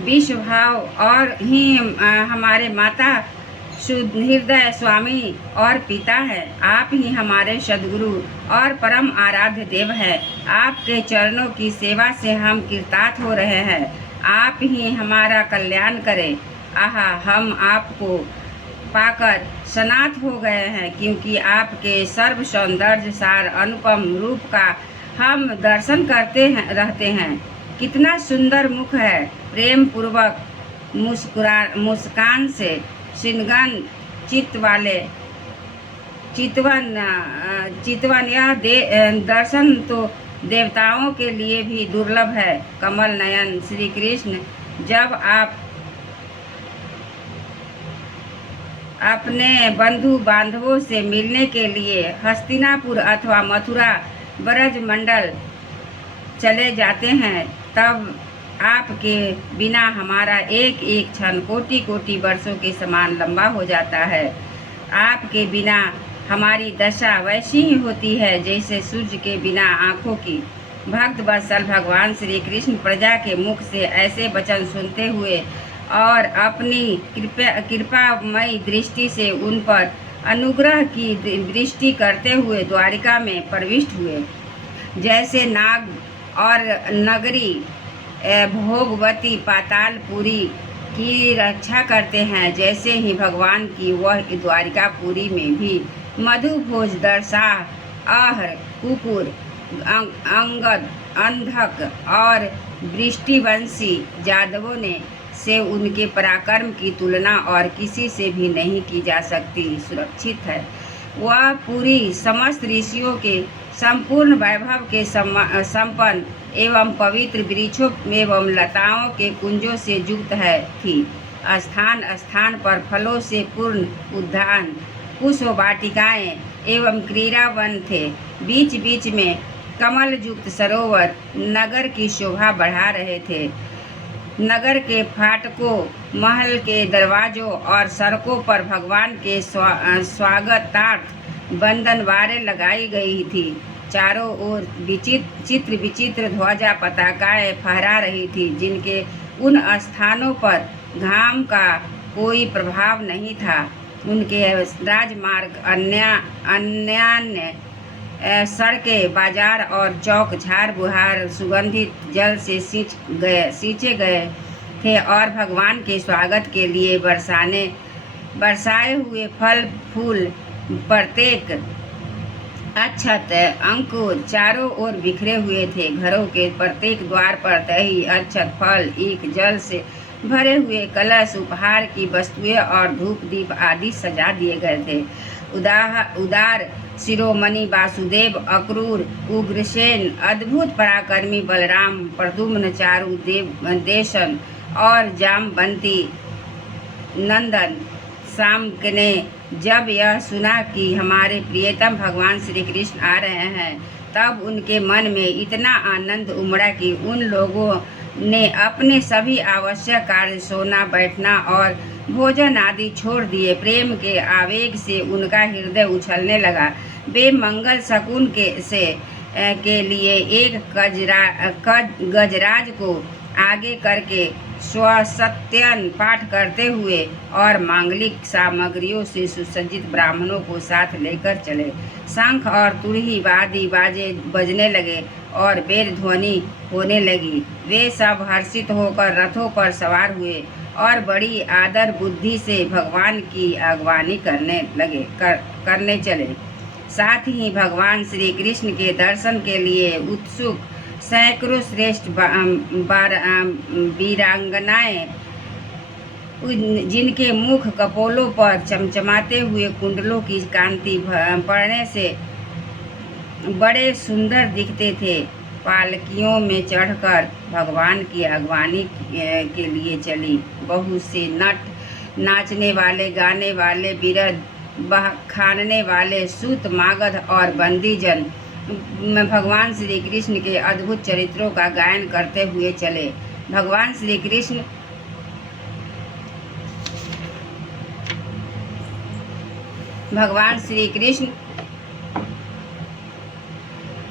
विश्व भाव और ही हमारे माता शुद्ध हृदय स्वामी और पिता है। आप ही हमारे सद्गुरु और परम आराध्य देव है। आपके चरणों की सेवा से हम कृतार्थ हो रहे हैं। आप ही हमारा कल्याण करें। आहा, हम आपको पाकर सनाथ हो गए हैं, क्योंकि आपके सर्व सौंदर्य सार अनुपम रूप का हम दर्शन करते रहते हैं। कितना सुंदर मुख है। प्रेम पूर्वक मुस्कान से सिनगन चितवन यह दर्शन तो देवताओं के लिए भी दुर्लभ है। कमल नयन श्री कृष्ण, जब आप अपने बंधु बांधवों से मिलने के लिए हस्तिनापुर अथवा मथुरा ब्रज मंडल चले जाते हैं, तब आपके बिना हमारा एक एक क्षण कोटि कोटि वर्षों के समान लंबा हो जाता है। आपके बिना हमारी दशा वैसी ही होती है जैसे सूर्य के बिना आँखों की। भक्त वत्सल भगवान श्री कृष्ण प्रजा के मुख से ऐसे वचन सुनते हुए और अपनी कृपामयी दृष्टि से उन पर अनुग्रह की दृष्टि करते हुए द्वारिका में प्रविष्ट हुए। जैसे नाग और नगरी भोगवती पातालपुरी की रक्षा करते हैं, जैसे ही भगवान की वह द्वारिकापुरी में भी मधुभोज दरसाह, आहर, कुकुर, अंगद, अंधक और वृष्टिवंशी यादवों ने से उनके पराक्रम की तुलना और किसी से भी नहीं की जा सकती सुरक्षित है। वह पूरी समस्त ऋषियों के संपूर्ण वैभव के संपन्न एवं पवित्र वृक्षों एवं लताओं के कुंजों से युक्त थी। स्थान स्थान पर फलों से पूर्ण उद्यान, पुष्प वाटिकाएं एवं क्रीड़ावन थे। बीच बीच में कमल युक्त सरोवर नगर की शोभा बढ़ा रहे थे। नगर के फाटकों, महल के दरवाजों और सड़कों पर भगवान के स्वागतार्थ बंधनवारें लगाई गई थी। चारों ओर विचित्र विचित्र ध्वजा पताकाएं फहरा रही थी, जिनके उन स्थानों पर घाम का कोई प्रभाव नहीं था। उनके राजमार्ग, अन्यान्य सड़कें, बाजार और चौक झाड़ बुहार सुगंधित जल से सींचे गए थे और भगवान के स्वागत के लिए बरसाए हुए फल फूल, प्रत्येक अक्षत अंकुर चारों ओर बिखरे हुए थे। घरों के प्रत्येक द्वार पर दही, अक्षत, फल, ईख, जल से भरे हुए कलश, उपहार की वस्तुएं और धूप दीप आदि सजा दिए गए थे। उदार शिरोमणि वासुदेव, अक्रूर, उग्रसेन, अद्भुत पराक्रमी बलराम, प्रद्युम्न, चारु, देशन और जामवंती नंदन शाम्क ने जब यह सुना कि हमारे प्रियतम भगवान श्री कृष्ण आ रहे हैं, तब उनके मन में इतना आनंद उमड़ा कि उन लोगों ने अपने सभी आवश्यक कार्य, सोना, बैठना और भोजन आदि छोड़ दिए। प्रेम के आवेग से उनका हृदय उछलने लगा। वे मंगल शकुन के लिए एक गजराज को आगे करके स्वसत्यन पाठ करते हुए और मांगलिक सामग्रियों से सुसज्जित ब्राह्मणों को साथ लेकर चले। शंख और तुरही वादी बाजे बजने लगे और वेद ध्वनि होने लगी। वे सब हर्षित होकर रथों पर सवार हुए और बड़ी आदर बुद्धि से भगवान की अगवानी करने चले। साथ ही भगवान श्री कृष्ण के दर्शन के लिए उत्सुक सैकड़ों श्रेष्ठ वीरांगनाएं, जिनके मुख कपोलों पर चमचमाते हुए कुंडलों की कांति पड़ने से बड़े सुंदर दिखते थे, पालकियों में चढ़कर भगवान की अगवानी के लिए चली। बहुत से नाचने वाले, गाने वाले, बिरध खानने वाले, सूत, मागध और बंदीजन भगवान श्री कृष्ण के अद्भुत चरित्रों का गायन करते हुए चले। भगवान श्री कृष्ण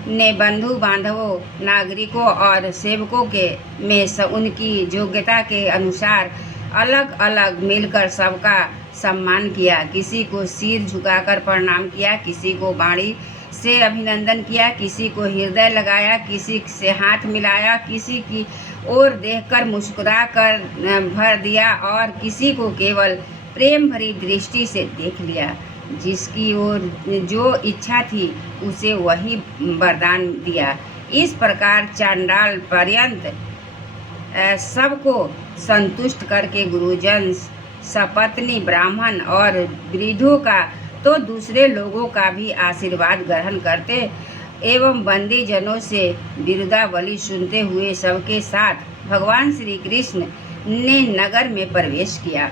ने बंधु बांधवों, नागरिकों और सेवकों के में उनकी योग्यता के अनुसार अलग अलग मिलकर सबका सम्मान किया। किसी को सिर झुकाकर प्रणाम किया, किसी को वाणी से अभिनंदन किया, किसी को हृदय लगाया, किसी से हाथ मिलाया, किसी की ओर देखकर मुस्कुरा कर भर दिया और किसी को केवल प्रेम भरी दृष्टि से देख लिया। जिसकी ओर जो इच्छा थी उसे वही वरदान दिया। इस प्रकार चांडाल पर्यंत सबको संतुष्ट करके गुरुजन सपत्नी ब्राह्मण और वृद्धों का तो दूसरे लोगों का भी आशीर्वाद ग्रहण करते एवं बंदी जनों से बिरुदावली सुनते हुए सबके साथ भगवान श्री कृष्ण ने नगर में प्रवेश किया।